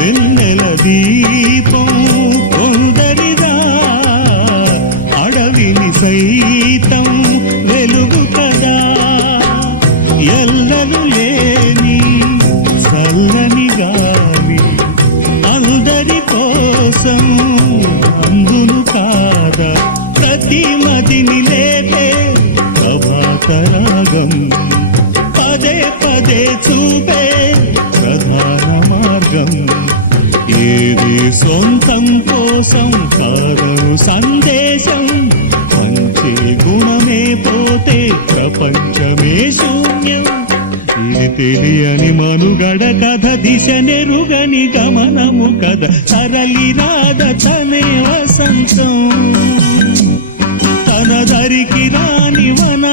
వెన్నెల దీపం కొందరిదా, అడవిని సైతం వెలుగు కదా. ఎల్లలు లేని చల్లని గాలి అందరి కోసం అందును కాదా. ప్రతి మదిని లేపే ప్రభాతరాగం పదే పదే చూపే ప్రధాన మార్గం. ఏది సొంతం కోసం కాదను సందేశం, పంచే గుణమే పోతే ప్రపంచమే శూన్యం. ఇది తెలియని మనుగడ కథ, దిశ నెరుగని గమనము కథ, సరళి రాధ తనే వసంతం. తన దరికి రాని వన